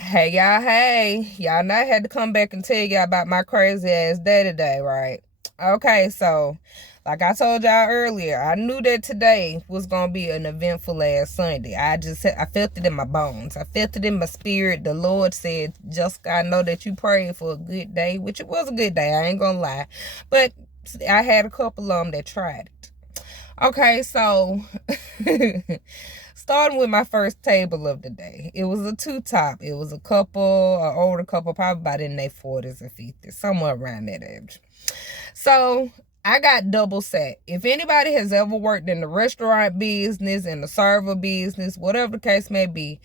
Hey y'all, hey. Y'all know I had to come back and tell y'all about my crazy ass day today, right? Okay, so like I told y'all earlier, I knew that today was gonna be an eventful ass Sunday. I felt it in my bones. I felt it in my spirit. The Lord said, Jessica, I know that you prayed for a good day, which it was a good day, I ain't gonna lie. But I had a couple of them that tried it. Okay, so starting with my first table of the day. It was a two-top. It was a couple, an older couple, probably about in their 40s or 50s, somewhere around that age. So I got double sat. If anybody has ever worked in the restaurant business, in the server business, whatever the case may be,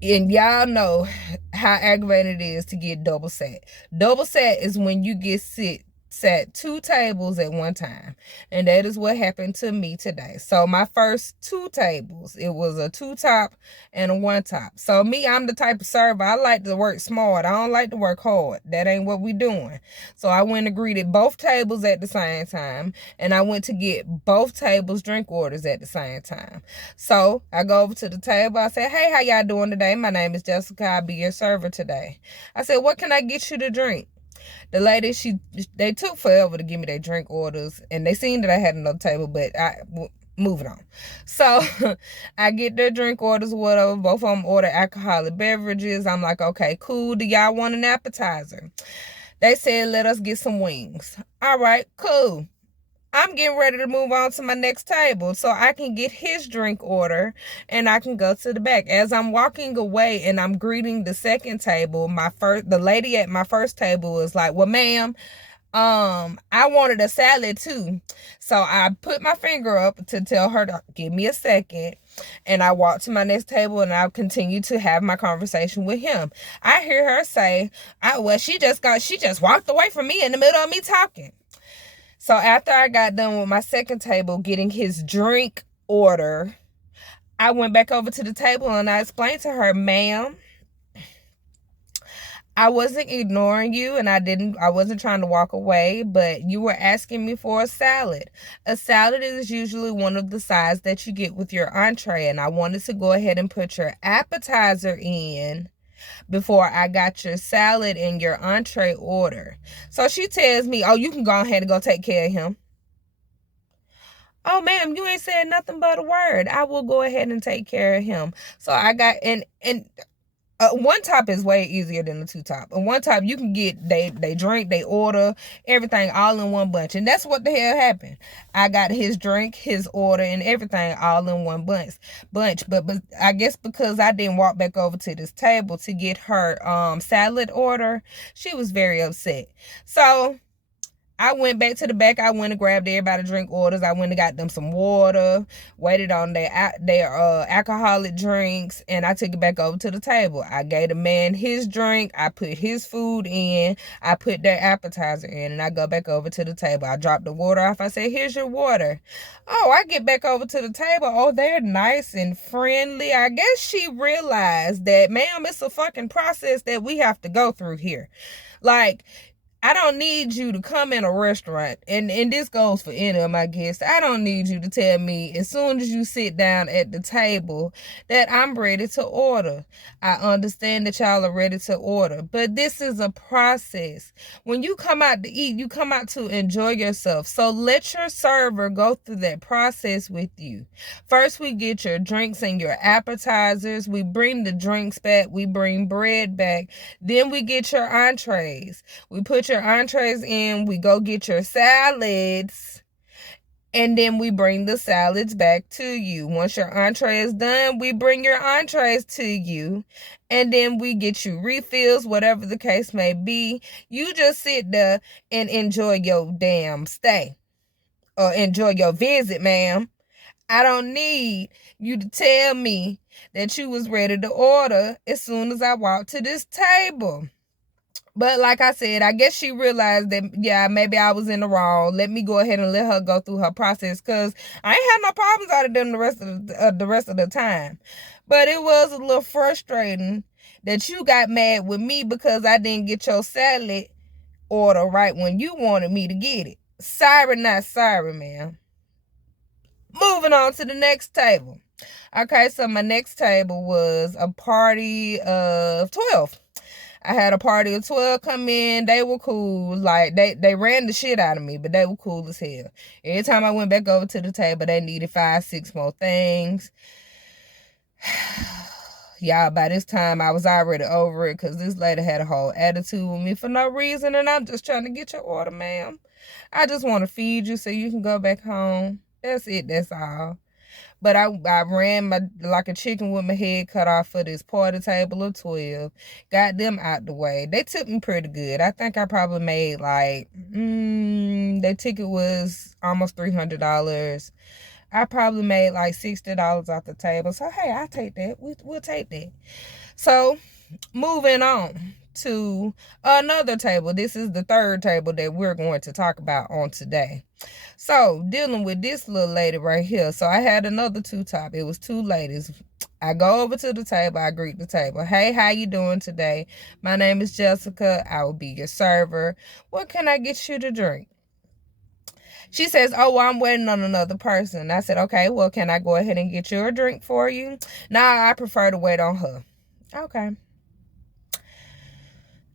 and y'all know how aggravating it is to get double sat. Double sat is when you get sat two tables at one time, and that is what happened to me today. So my first two tables, it was a two top and a one top. So me, I'm the type of server, I like to work smart, I don't like to work hard. That ain't what we doing. So I went and greeted both tables at the same time, and I went to get both tables drink orders at the same time. So I go over to the table, I say, hey, how y'all doing today? My name is Jessica, I'll be your server today. I said, what can I get you to drink? The lady, they took forever to give me their drink orders, and they seen that I had another table, but moving on. So I get their drink orders, whatever. Both of them order alcoholic beverages. I'm like, okay, cool. Do y'all want an appetizer? They said, let us get some wings. All right, cool. I'm getting ready to move on to my next table so I can get his drink order and I can go to the back. As I'm walking away and I'm greeting the second table, the lady at my first table was like, well, ma'am, I wanted a salad too. So I put my finger up to tell her to give me a second. And I walked to my next table and I continued to have my conversation with him. I hear her say, well, she just walked away from me in the middle of me talking. So after I got done with my second table getting his drink order, I went back over to the table and I explained to her, ma'am, I wasn't ignoring you and I wasn't trying to walk away, but you were asking me for a salad. A salad is usually one of the sides that you get with your entree, and I wanted to go ahead and put your appetizer in before I got your salad and your entree order. So she tells me, oh, you can go ahead and go take care of him. Oh, ma'am, you ain't said nothing but a word. I will go ahead and take care of him. So I got and one top is way easier than the two top. And one top you can get they drink, they order, everything all in one bunch. And that's what the hell happened. I got his drink, his order, and everything all in one bunch. But I guess because I didn't walk back over to this table to get her salad order, she was very upset. So I went back to the back. I went and grabbed everybody drink orders. I went and got them some water, waited on their alcoholic drinks, and I took it back over to the table. I gave the man his drink. I put his food in. I put their appetizer in, and I go back over to the table. I dropped the water off. I said, here's your water. Oh, I get back over to the table. Oh, they're nice and friendly. I guess she realized that, ma'am, it's a fucking process that we have to go through here. Like, I don't need you to come in a restaurant, and this goes for any of my guests. I don't need you to tell me as soon as you sit down at the table that I'm ready to order. I understand that y'all are ready to order, but this is a process. When you come out to eat, you come out to enjoy yourself. So let your server go through that process with you. First, we get your drinks and your appetizers. We bring the drinks back. We bring bread back. Then we get your entrees. We put your entrees in, we go get your salads, and then we bring the salads back to you. Once your entree is done, we bring your entrees to you, and then we get you refills, whatever the case may be. You just sit there and enjoy your damn stay or enjoy your visit, ma'am. I don't need you to tell me that you was ready to order as soon as I walked to this table. But like I said, I guess she realized that, yeah, maybe I was in the wrong. Let me go ahead and let her go through her process, because I ain't had no problems out of them the rest of the time. But it was a little frustrating that you got mad with me because I didn't get your salad order right when you wanted me to get it. Sorry, not sorry, ma'am. Moving on to the next table. Okay, so my next table was a party of 12. I had a party of 12 come in. They were cool. Like, they ran the shit out of me, but they were cool as hell. Every time I went back over to the table, they needed 5, 6 more things. Y'all, by this time, I was already over it because this lady had a whole attitude with me for no reason, and I'm just trying to get your order, ma'am. I just want to feed you so you can go back home. That's it. That's all. But I ran like a chicken with my head cut off for this party table of 12. Got them out the way. They took me pretty good. I think I probably made like, their ticket was almost $300. I probably made like $60 off the table. So, hey, I'll take that. We'll take that. So, moving on to another table. This is the third table that we're going to talk about on today. So, dealing with this little lady right here. So, I had another two-top. It was two ladies. I go over to the table. I greet the table. Hey, how you doing today? My name is Jessica. I will be your server. What can I get you to drink? She says, oh, well, I'm waiting on another person. I said, okay, well, can I go ahead and get your drink for you? Nah, I prefer to wait on her. Okay.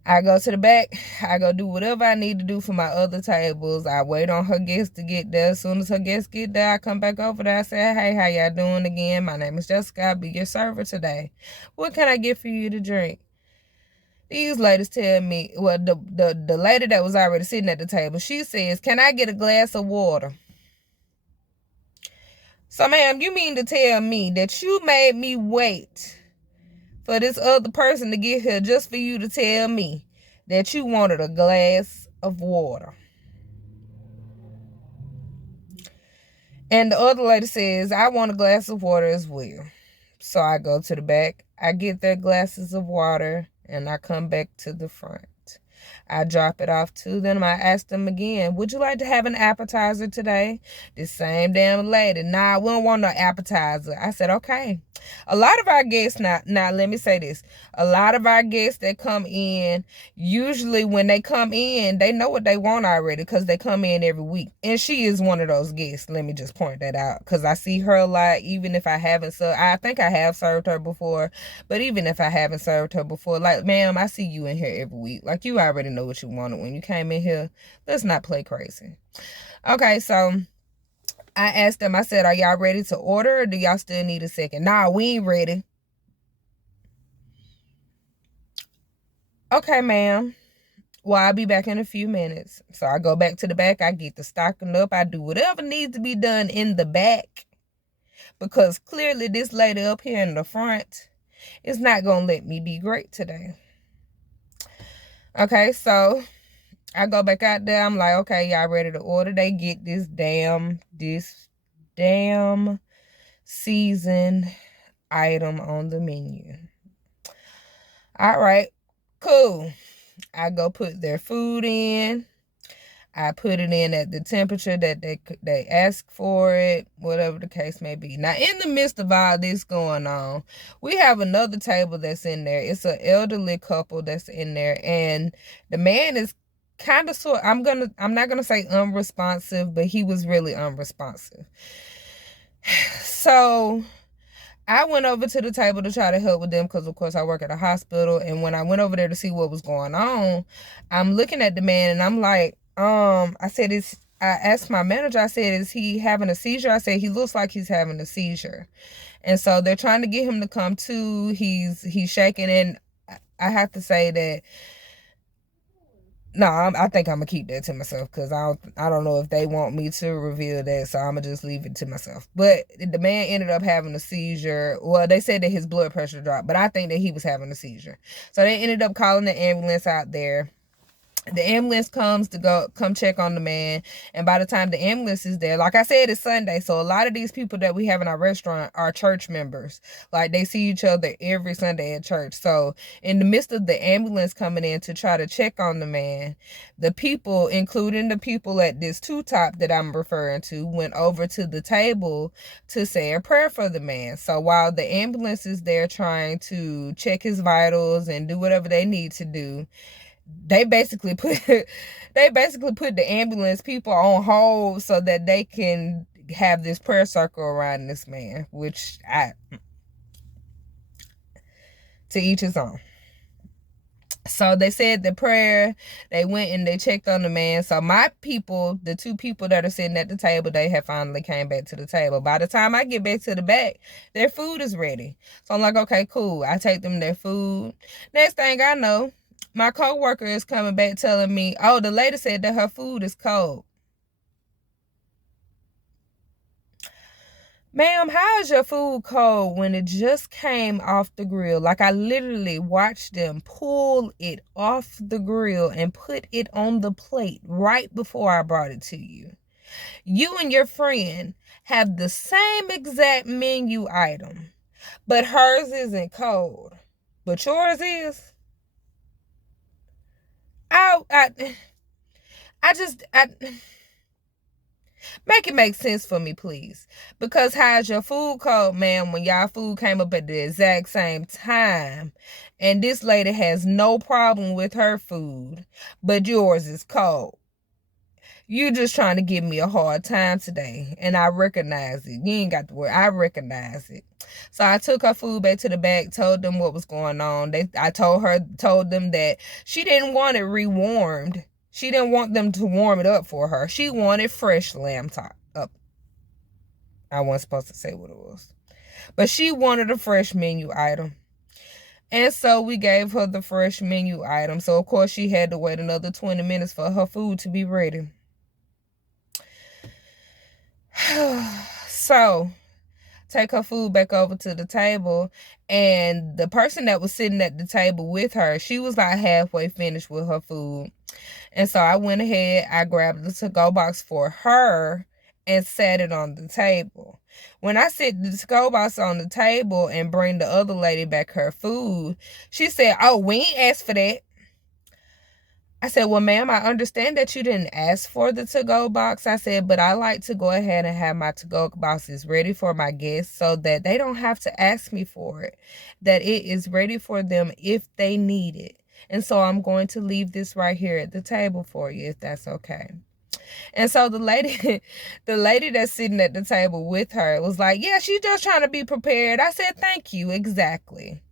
I go to the back. I go do whatever I need to do for my other tables. I wait on her guests to get there. As soon as her guests get there, I come back over there. I say, hey, how y'all doing again? My name is Jessica. I'll be your server today. What can I get for you to drink? These ladies tell me, well, the lady that was already sitting at the table, she says, can I get a glass of water? So, ma'am, you mean to tell me that you made me wait for this other person to get here just for you to tell me that you wanted a glass of water? And the other lady says, I want a glass of water as well. So I go to the back, I get their glasses of water, and I come back to the front. I drop it off to them. I ask them again, would you like to have an appetizer today? The same damn lady, nah, we don't want no appetizer. I said, okay. A lot of our guests, now let me say this. A lot of our guests that come in, usually when they come in, they know what they want already because they come in every week. And she is one of those guests. Let me just point that out because I see her a lot, even if I haven't. So I think I have served her before, but even if I haven't served her before, like, ma'am, I see you in here every week. Like, you already know what you wanted when you came in here. Let's not play crazy. Okay, so I asked them, I said, are y'all ready to order or do y'all still need a second? Nah, we ain't ready. Okay, ma'am. Well, I'll be back in a few minutes. So I go back to the back. I get the stocking up. I do whatever needs to be done in the back. Because clearly this lady up here in the front is not going to let me be great today. Okay, so I go back out there. I'm like, okay, y'all ready to order? They get this damn seasoned item on the menu. All right, cool. I go put their food in. I put it in at the temperature that they ask for it, whatever the case may be. Now, in the midst of all this going on, we have another table that's in there. It's an elderly couple that's in there, and the man is kind of I'm not gonna say unresponsive, but he was really unresponsive. So I went over to the table to try to help with them because, of course, I work at a hospital. And when I went over there to see what was going on, I'm looking at the man and I'm like, I asked my manager, I said, is he having a seizure? I said, he looks like he's having a seizure. And so they're trying to get him to come to. He's shaking. And I have to say that, no, I think I'm gonna keep that to myself because I don't know if they want me to reveal that, so I'm gonna just leave it to myself. But the man ended up having a seizure. Well, they said that his blood pressure dropped, but I think that he was having a seizure. So they ended up calling the ambulance out there. The ambulance comes to come check on the man, and by the time the ambulance is there, like I said, it's Sunday, so a lot of these people that we have in our restaurant are church members. Like, they see each other every Sunday at church. So in the midst of the ambulance coming in to try to check on the man, the people, including the people at this two-top that I'm referring to, went over to the table to say a prayer for the man. So while the ambulance is there trying to check his vitals and do whatever they need to do, they basically put the ambulance people on hold so that they can have this prayer circle around this man, which to each his own. So they said the prayer, they went and they checked on the man. So my people, the two people that are sitting at the table, they have finally came back to the table. By the time I get back to the back, their food is ready. So I'm like, okay, cool. I take them their food. Next thing I know, my coworker is coming back telling me, oh, the lady said that her food is cold. Ma'am, how is your food cold when it just came off the grill? Like, I literally watched them pull it off the grill and put it on the plate right before I brought it to you. You and your friend have the same exact menu item, but hers isn't cold, but yours is. I just make it make sense for me, please. Because how's your food cold, ma'am, when y'all food came up at the exact same time? And this lady has no problem with her food, but yours is cold. You just trying to give me a hard time today, and I recognize it. You ain't got to worry. I recognize it. So I took her food back to the back, told them what was going on. I told them that she didn't want it rewarmed. She didn't want them to warm it up for her. She wanted fresh lamb up. I wasn't supposed to say what it was. But she wanted a fresh menu item. And so we gave her the fresh menu item. So, of course, she had to wait another 20 minutes for her food to be ready. So, take her food back over to the table, and the person that was sitting at the table with her, she was like halfway finished with her food. And so I went ahead, I grabbed the to-go box for her and set it on the table. When I set the to-go box on the table and bring the other lady back her food, she said, oh, we ain't asked for that. I said, well, ma'am, I understand that you didn't ask for the to-go box. I said, but I like to go ahead and have my to-go boxes ready for my guests so that they don't have to ask me for it, that it is ready for them if they need it. And so I'm going to leave this right here at the table for you, if that's okay. And so the lady that's sitting at the table with her was like, yeah, she's just trying to be prepared. I said, thank you. Exactly.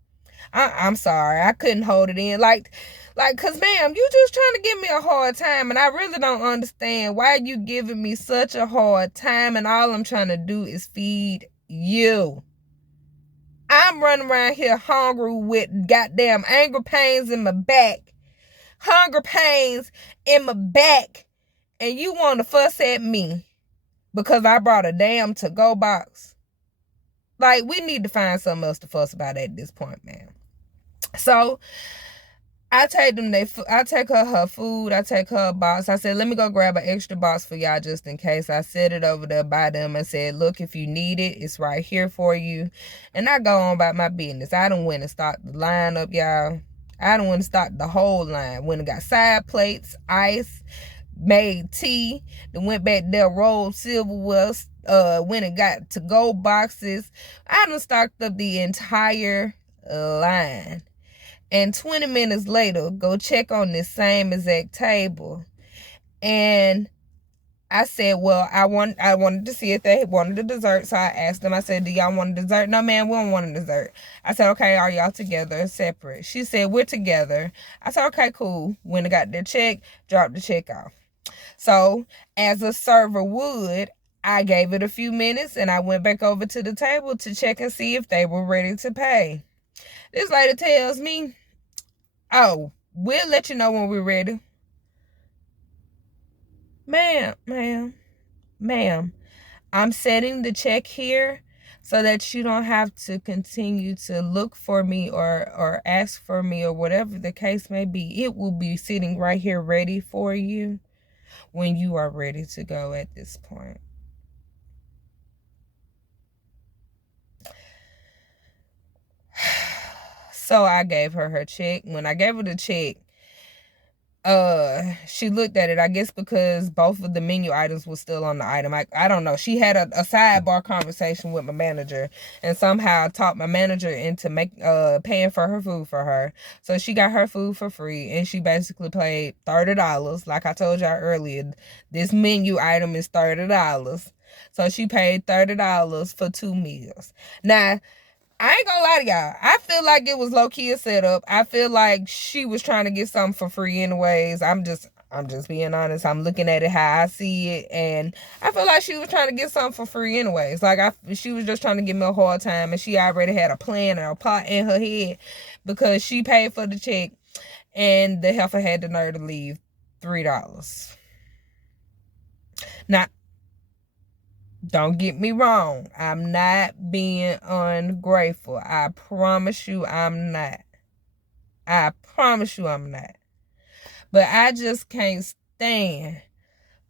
I'm sorry. I couldn't hold it in. Like, cause ma'am, you just trying to give me a hard time, and I really don't understand why you giving me such a hard time, and all I'm trying to do is feed you. I'm running around here hungry with goddamn anger pains in my back, hunger pains in my back, and you want to fuss at me because I brought a damn to-go box. Like, we need to find something else to fuss about at this point, man. So I take her food, I take her a box. I said, let me go grab an extra box for y'all just in case. I set it over there by them and said, look, if you need it, it's right here for you. And I go on about my business. I done went and stocked the line up, y'all. I done went and stocked the whole line. Went and got side plates, ice, made tea, then went back there, rolled silverware, went and got to-go boxes. I done stocked up the entire line. And 20 minutes later, go check on this same exact table. And I said, well, I wanted to see if they wanted a dessert. So I asked them, I said, do y'all want a dessert? No, ma'am, we don't want a dessert. I said, okay, are y'all together or separate? She said, we're together. I said, okay, cool. When I got their check, dropped the check off. So as a server would, I gave it a few minutes and I went back over to the table to check and see if they were ready to pay. This lady tells me, oh, we'll let you know when we're ready. Ma'am, I'm setting the check here so that you don't have to continue to look for me or ask for me or whatever the case may be. It will be sitting right here ready for you when you are ready to go at this point. So I gave her check. When I gave her the check, she looked at it, I guess because both of the menu items were still on the item. I don't know. She had a sidebar conversation with my manager and somehow talked my manager into paying for her food for her. So she got her food for free and she basically paid $30. Like I told y'all earlier, this menu item is $30. So she paid $30 for 2 meals. Now, I ain't gonna lie to y'all. I feel like it was low-key a setup. I feel like she was trying to get something for free anyways. I'm just being honest. I'm looking at it how I see it, and I feel like she was trying to get something for free anyways. Like she was just trying to give me a hard time, and she already had a plan and a plot in her head because she paid for the check, and the heifer had the nerve to leave $3. Now, don't get me wrong. I'm not being ungrateful. I promise you I'm not. I promise you I'm not. But I just can't stand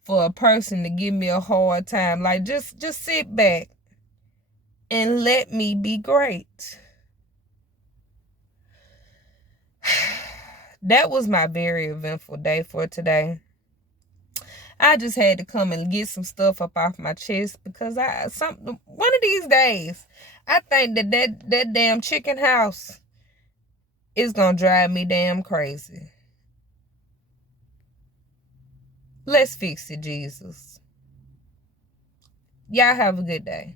for a person to give me a hard time. Like, just sit back and let me be great. That was my very eventful day for today. I just had to come and get some stuff up off my chest because one of these days, I think that damn Chickenhouse is gonna drive me damn crazy. Let's fix it, Jesus. Y'all have a good day.